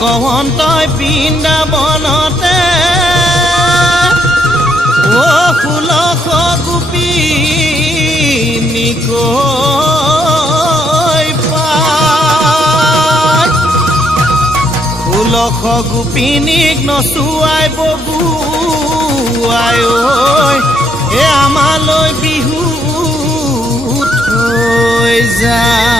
ভগৱন্তই বৃন্দাবনতে ও 1600 গোপিনীকৈ পায় 1600 গোপিনীক নচুৱাই বগুৱাই ঐ এ আমালৈ বিহু থৈ যায়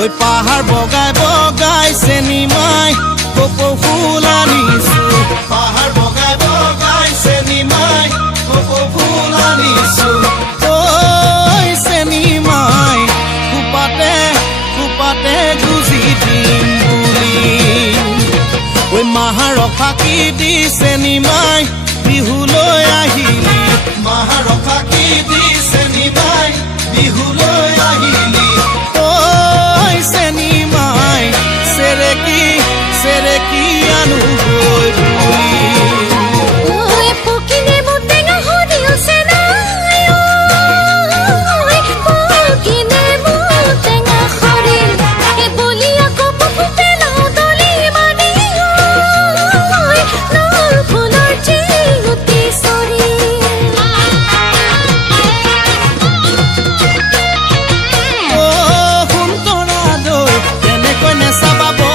ওই পাহাড় বগাই বগাই চেনিমাই কপৌ ফুল আনিছো পাহাড় বগাই বগাই চেনিমাই কপৌ ফুল আনিছো ওই চেনিমাই কুপাতে কুপাতে গুজি দিম বুলি ওই মাহাৰ ফাঁকি দি চেনিমাই বিহুলৈ আহিলি মাহাৰ ফাঁকি দি চেনিমাই বিহুলৈ আহিলি Sereki anu boy Oy pokine mutenga hodiyo senayo Oy pokine mutenga khore E boliya ko pupela doli mani Oy nol pholor jeuti sori Oh huntora doi tene koi ne sababo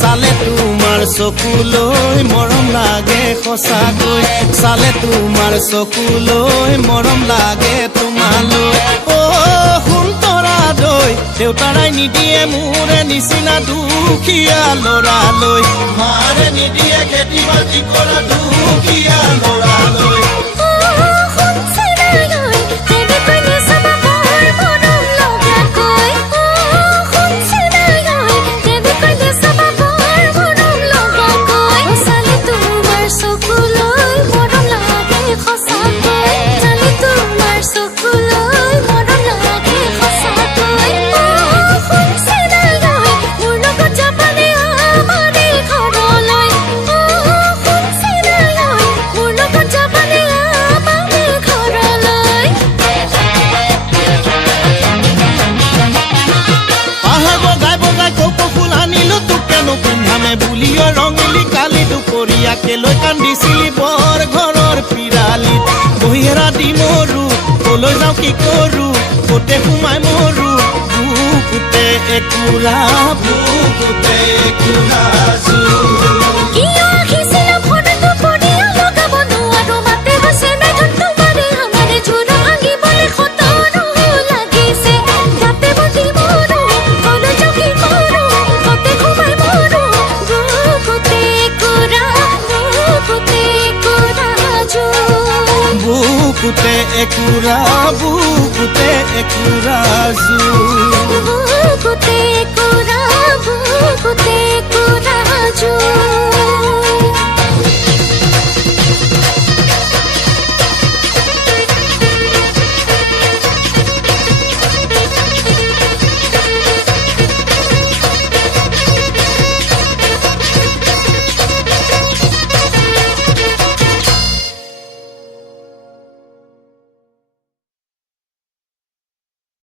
চালে তোমাৰ চকুলৈ মৰম লাগে সঁচাকৈ চালে তোমাৰ চকুলৈ মৰম লাগে তোমালৈ অ সুন্তৰা দৈ দেউতাৰাই নিদিয়ে মোৰে নিচিনা দুখীয়া ল'ৰালৈ মাৰে নিদিয়ে খেতি বাতি কৰা দুখীয়া ল'ৰালৈ বুলিও ৰঙিলি কালি দুপৰীয়াকে লৈ কান্দিছিলি বৰ ঘৰৰ পিৰালিত বহিৰা দি মৰু কলৈ যাওঁ কি কৰো কোতে সোমাই মৰু বুকুতে একুৰা বুকুতে একুৰা জু